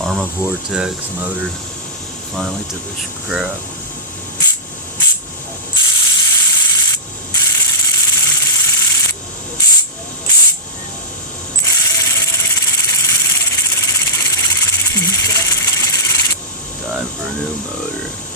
Arma Vortex motor finally took a crap. Time for a new motor.